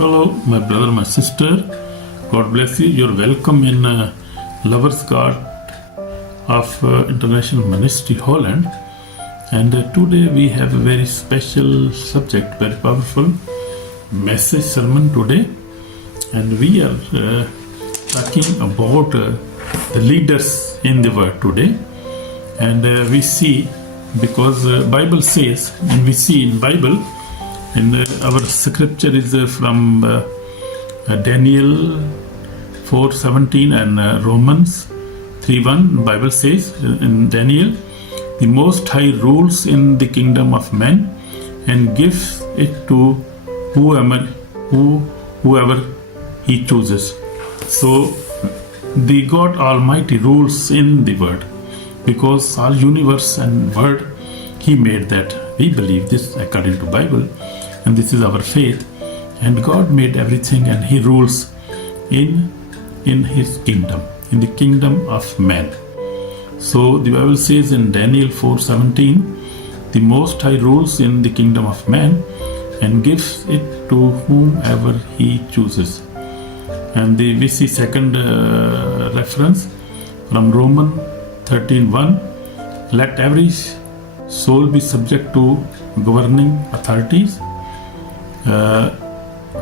Hello, my brother, my sister. God bless you. You're welcome in Lovers God of International Ministry, Holland. And today we have a very special subject, very powerful message sermon today. And we are talking about the leaders in the word today. And we see, because Bible says, and we see in Bible, and our scripture is from Daniel 4:17 and Romans 3:1. Bible says in Daniel, the Most High rules in the kingdom of men and gives it to whoever He chooses. So the God Almighty rules in the Word, because all universe and Word He made that. We believe this according to Bible, and this is our faith. And God made everything, and He rules in His kingdom, in the kingdom of man. So the Bible says in Daniel 4:17, the Most High rules in the kingdom of man and gives it to whomever He chooses. And we see second reference from Romans 13:1. Let every soul be subject to governing authorities.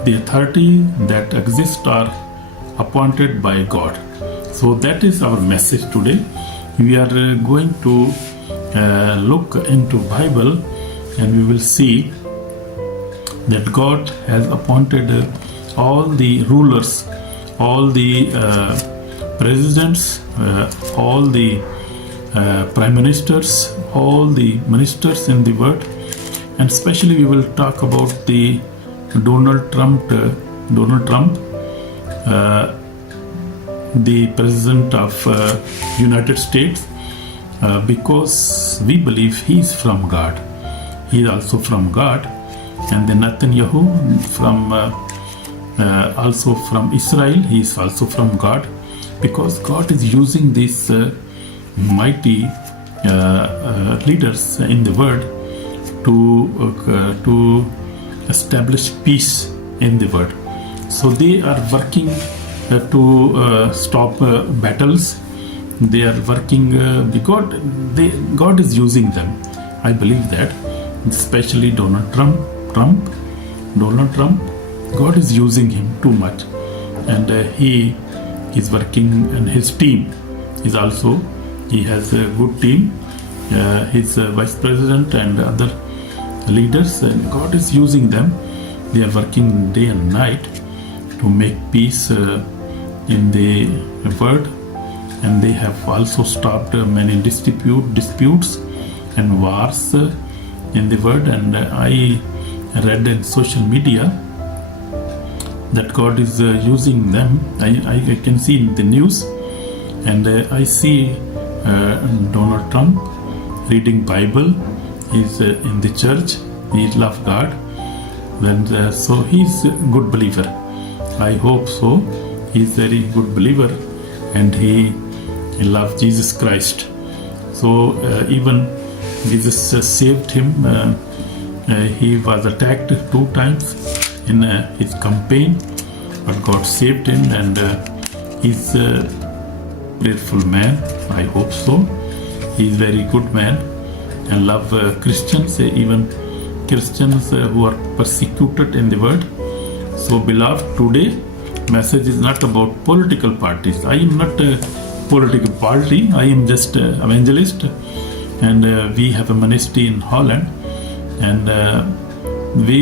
The authority that exists are appointed by God. So that is our message today. We are going to look into Bible, and we will see that God has appointed all the rulers, all the presidents, all the prime ministers, all the ministers in the world. And especially we will talk about the Donald Trump, the president of United States, because we believe he is from God. He is also from God. And then Netanyahu also from Israel, he is also from God, because God is using these mighty leaders in the world to establish peace in the world. So they are working to stop battles. They are working because God is using them. I believe that, especially Donald Trump. God is using him too much, and he is working, and his team is also. He has a good team. His vice president and other leaders, and God is using them. They are working day and night to make peace in the world, and they have also stopped many disputes and wars in the world. And I read in social media that God is using them. I can see in the news, and I see Donald Trump reading Bible. He's in the church. He loves God, and so he's a good believer. I hope so. He's very good believer, and he loves Jesus Christ. So even Jesus saved him. He was attacked 2 times in his campaign, but God saved him, and he's a prayerful man. I hope so. He's very good man and love Christians, even Christians who are persecuted in the world. So beloved, today message is not about political parties. I am not a political party. I am just an evangelist, and we have a ministry in Holland, and we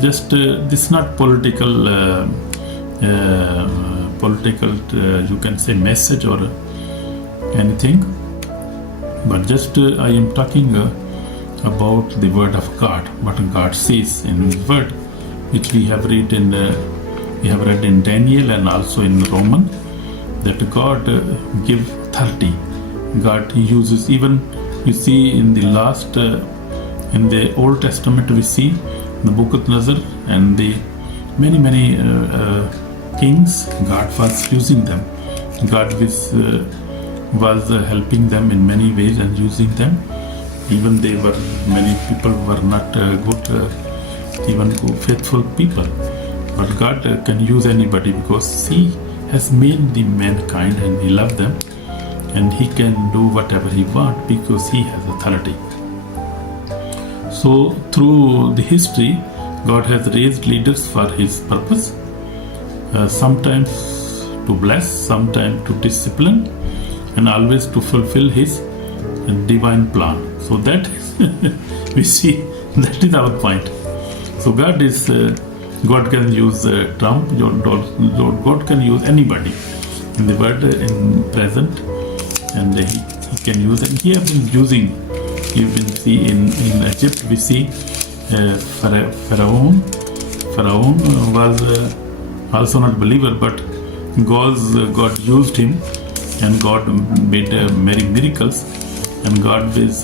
just this is not political you can say message or anything, but just I am talking about the word of God, what God says in His word, which we have read in Daniel and also in Romans, that God give authority. God uses, even you see in the last in the Old Testament, we see the book of Nazar and the many kings. God was using them. God was helping them in many ways and using them. Even many people were not good, even faithful people. But God can use anybody because He has made the mankind and He loves them, and He can do whatever He wants because He has authority. So through the history, God has raised leaders for His purpose, sometimes to bless, sometimes to discipline, and always to fulfill His divine plan. So that is, we see, that is our point. So God can use Trump, God can use anybody in the world in present, and he can use, and He has been using. You can see in Egypt, we see Pharaoh was also not a believer, but God used him, and God made many miracles, and God was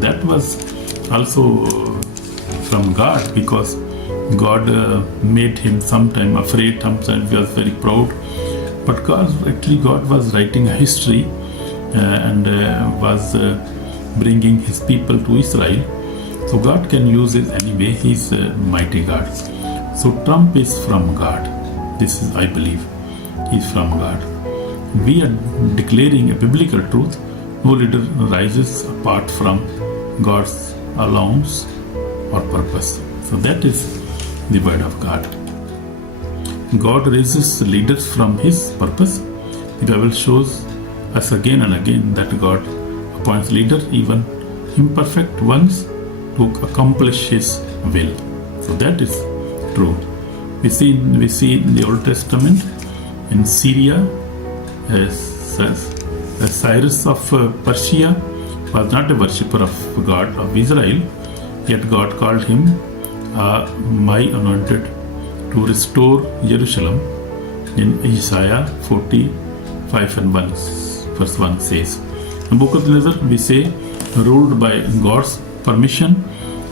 that was also from God, because God made him sometime afraid, sometimes he was very proud. But God was writing a history and was bringing His people to Israel. So God can use it anyway. He's a mighty God. So Trump is from God. This is, I believe, he's from God. We are declaring a biblical truth. No leader rises apart from God's allowance or purpose. So that is the word of God. God raises leaders from His purpose. The Bible shows us again and again that God appoints leaders, even imperfect ones, to accomplish His will. So that is true. We see in the Old Testament, in Syria, Cyrus of Persia was not a worshipper of God of Israel, yet God called him my anointed to restore Jerusalem. In Isaiah 45 and 1, verse 1 says, Nebuchadnezzar, we say, ruled by God's permission,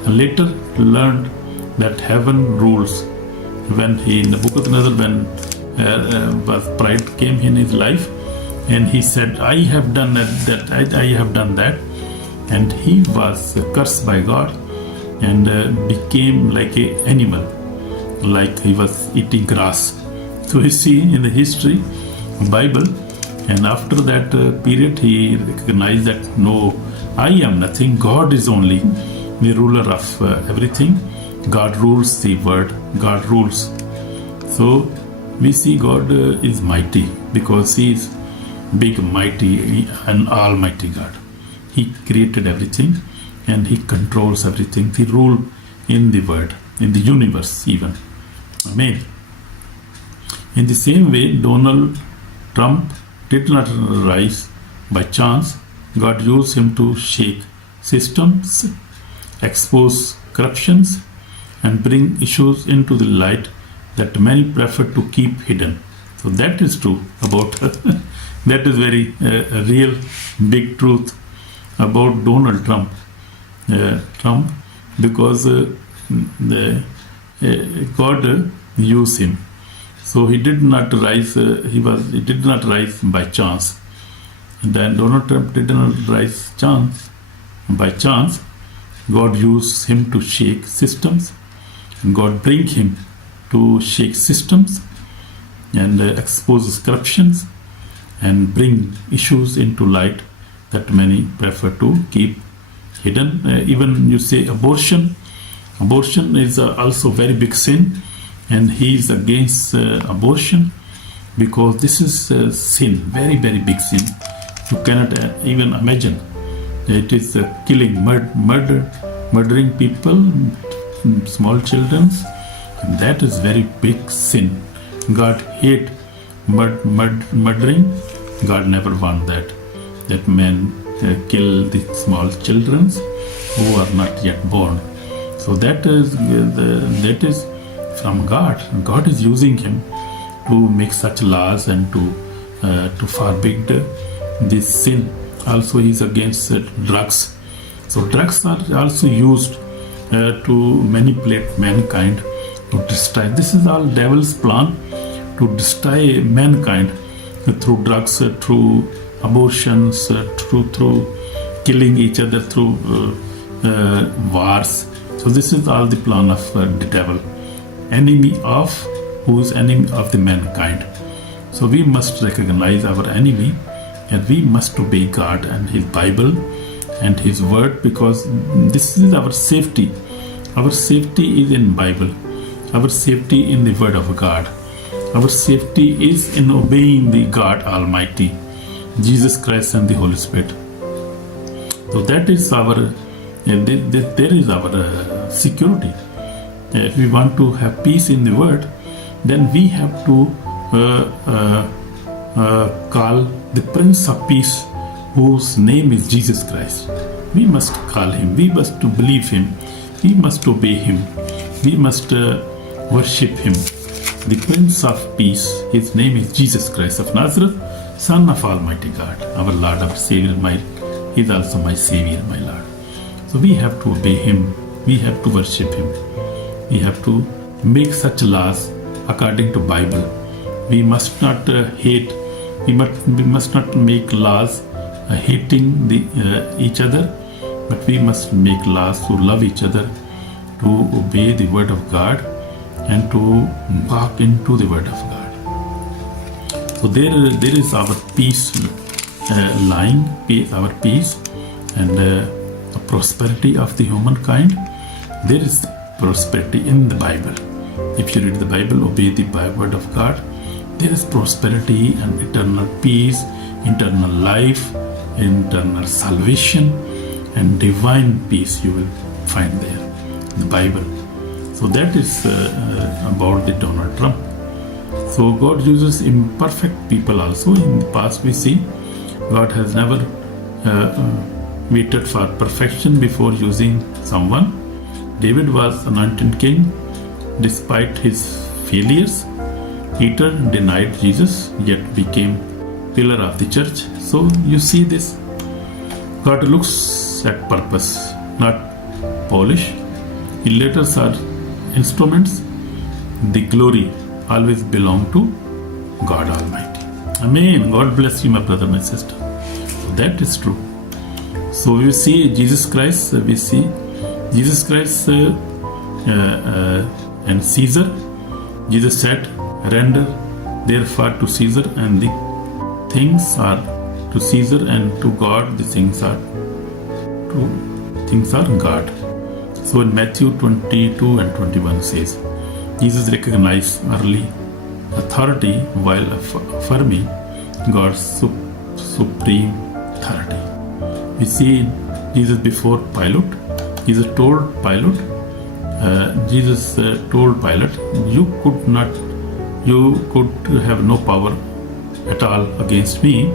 and later learned that heaven rules. When Nebuchadnezzar, pride came in his life, and he said, I have done that, I have done that, and he was cursed by God and became like an animal, like he was eating grass. So we see in the history, Bible, and after that period, he recognized that no, I am nothing. God is only the ruler of everything. God rules the world. God rules. So we see God is mighty because He is big, mighty, and almighty God. He created everything and He controls everything. He rules in the world, in the universe even. Amen. In the same way, Donald Trump did not rise by chance. God used him to shake systems, expose corruptions, and bring issues into the light that many prefer to keep hidden. So that is true about that is very real, big truth about Donald Trump. Because God used him. So he did not rise. He did not rise by chance. And then Donald Trump did not rise by chance. God used him to shake systems. And God bring him to shake systems and expose corruptions and bring issues into light that many prefer to keep hidden. Even you say abortion. Abortion is also very big sin, and he is against abortion because this is sin, very, very big sin. You cannot even imagine. It is killing, murdering people, small children. And that is very big sin. God hate murdering. God never want that men kill the small children who are not yet born. So that is from God. God is using him to make such laws and to forbid this sin. Also, he is against drugs. So drugs are also used to manipulate mankind, to destroy. This is all devil's plan, to destroy mankind through drugs, through abortions, through killing each other, through wars. So this is all the plan of the devil, enemy of who is enemy of the mankind. So we must recognize our enemy, and we must obey God and His Bible and His Word, because this is our safety. Our safety is in Bible. Our safety in the Word of God. Our safety is in obeying the God Almighty, Jesus Christ and the Holy Spirit. So that is our, there is our security. If we want to have peace in the Word, then we have to call the Prince of Peace, whose name is Jesus Christ. We must call Him. We must to believe Him. We must obey Him. We must worship Him. The Prince of Peace, His name is Jesus Christ of Nazareth, Son of Almighty God, our Lord, our Savior. He is also my Savior, my Lord. So we have to obey Him. We have to worship Him. We have to make such laws according to Bible. We must not hate. We must not make laws hating each other, but we must make laws to love each other, to obey the Word of God, and to walk into the Word of God. So there is our peace lying, our peace, and the prosperity of the humankind. There is prosperity in the Bible. If you read the Bible, obey the Word of God, there is prosperity and eternal peace, eternal life, eternal salvation, and divine peace you will find there in the Bible. So that is about the Donald Trump. So God uses imperfect people also. In the past we see God has never waited for perfection before using someone. David was anointed king despite his failures. Peter denied Jesus yet became pillar of the church. So you see this. God looks at purpose, not polish. His letters are instruments. The glory always belongs to God Almighty. Amen. God bless you, my brother, my sister. That is true. So we see Jesus Christ. We see Jesus Christ and Caesar. Jesus said, "Render therefore to Caesar, and the things are to Caesar, and to God the things are God." So in Matthew 22 and 21 says, Jesus recognized early authority while affirming God's supreme authority. We see Jesus before Pilate. Jesus told Pilate, you could have no power at all against me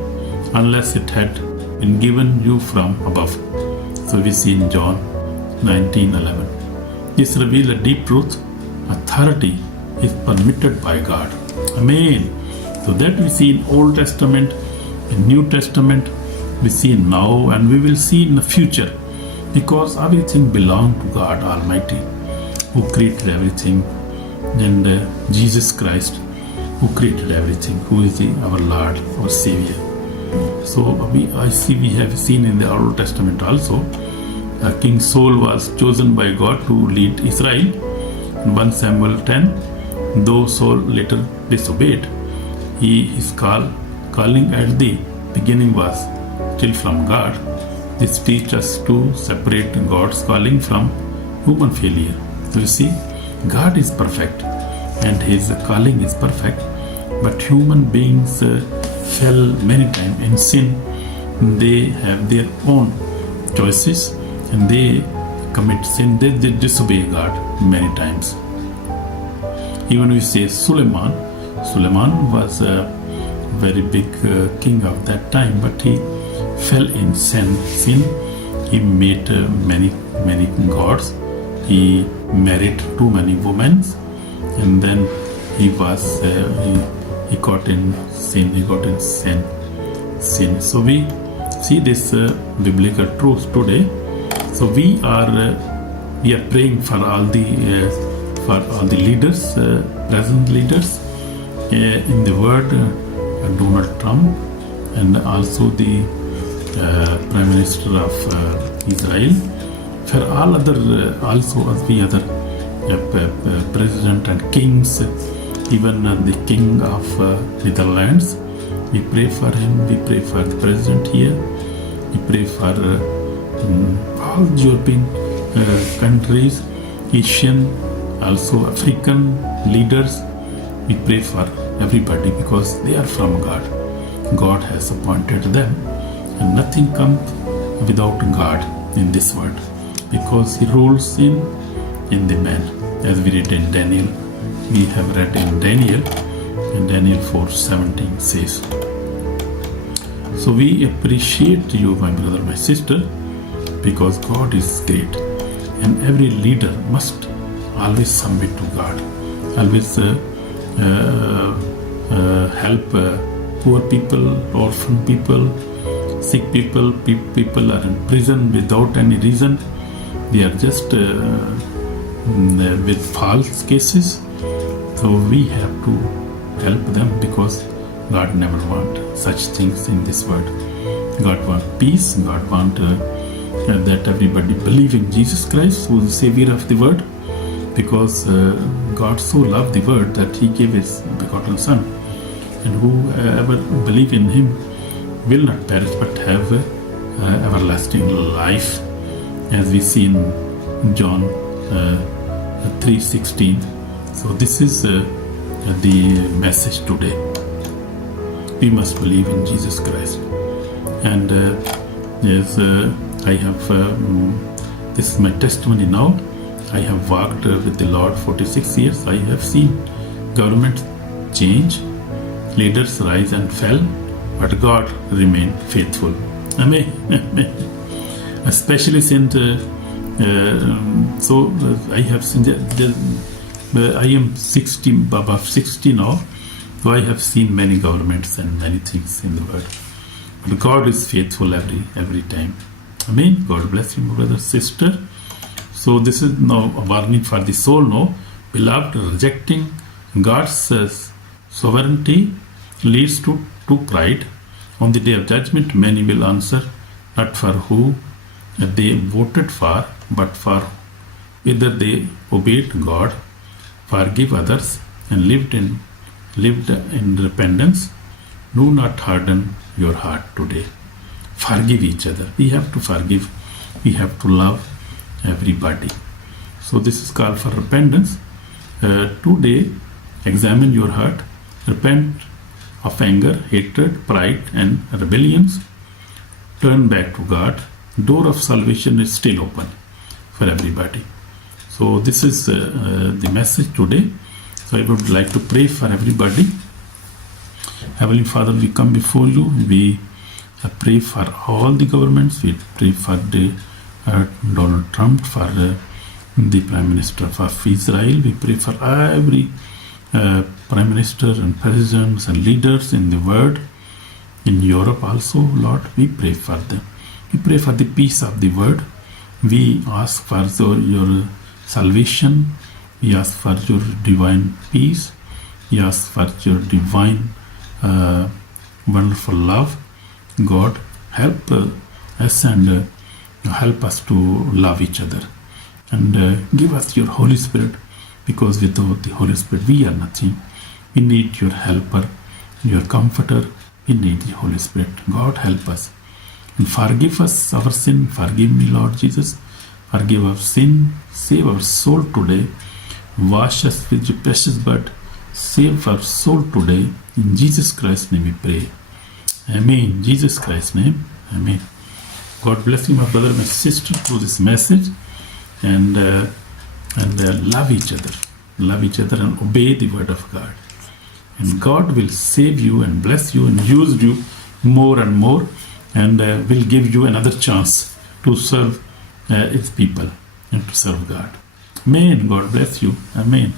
unless it had been given you from above. So we see in John 19:11. This reveals a deep truth. Authority is permitted by God. Amen. So that we see in Old Testament, in New Testament, we see now, and we will see in the future, because everything belongs to God Almighty, who created everything, and Jesus Christ, who created everything, who is our Lord, our Savior. So we have seen in the Old Testament also, King Saul was chosen by God to lead Israel. In 1 Samuel 10, though Saul later disobeyed, his calling at the beginning was still from God. This teaches us to separate God's calling from human failure. So you see, God is perfect and His calling is perfect, but human beings fell many times in sin. They have their own choices and they commit sin. They disobey God many times. Even we say Suleiman was a very big king of that time, but he fell in sin. He made many gods. He married too many women, and then he got in sin. So we see this biblical truth today. So we are praying for all the leaders, present leaders in the world, Donald Trump, and also the Prime Minister of Israel, for all other also as we other president and kings, even the king of Netherlands. We pray for him. We pray for the president here. We pray for all European countries, Asian, also African leaders. We pray for everybody because they are from God. God has appointed them, and nothing comes without God in this world, because He rules in the man. As we read in Daniel, we have read in Daniel 4:17 says. So we appreciate you, my brother, my sister, because God is great, and every leader must always submit to God, always help poor people, orphan people, sick people. People are in prison without any reason. They are just with false cases. So we have to help them, because God never want such things in this world. God want peace. God want that everybody believe in Jesus Christ, who is the Savior of the world, because God so loved the world that He gave His begotten Son, and whoever believe in Him will not perish but have everlasting life, as we see in John 3:16. So this is the message today. We must believe in Jesus Christ. And yes, I have this is my testimony now. I have walked with the Lord 46 years. I have seen government change, leaders rise and fell, but God remained faithful. Amen. Amen. Especially since I have seen I am 60, above 60 now, so I have seen many governments and many things in the world. But God is faithful every time. Amen. God bless you, brother, sister. So this is now a warning for the soul now. Beloved, rejecting God's sovereignty leads to pride. On the day of judgment, many will answer not for who they voted for, but for whether they obeyed God, forgive others, and lived in repentance. Do not harden your heart today. Forgive each other. We have to forgive. We have to love everybody. So this is called for repentance. Today, examine your heart. Repent of anger, hatred, pride, and rebellions. Turn back to God. Door of salvation is still open for everybody. So this is the message today. So I would like to pray for everybody. Heavenly Father, we come before you. We pray for all the governments. We pray for the Donald Trump, for the Prime Minister of Israel. We pray for every Prime Minister and presidents and leaders in the world, in Europe also, Lord. We pray for them. We pray for the peace of the world. We ask for your salvation. We ask for your divine peace. We ask for your divine wonderful love. God, help us and help us to love each other. And give us your Holy Spirit, because without the Holy Spirit we are nothing. We need your helper, your comforter. We need the Holy Spirit. God, help us. And forgive us our sin. Forgive me, Lord Jesus. Forgive our sin. Save our soul today. Wash us with your precious blood. Save our soul today. In Jesus Christ's name we pray. Amen. In Jesus Christ's name. Amen. God bless you, my brother, my sister, through this message. And love each other. Love each other and obey the word of God. And God will save you and bless you and use you more and more, and will give you another chance to serve His people and to serve God. Amen. God bless you. Amen.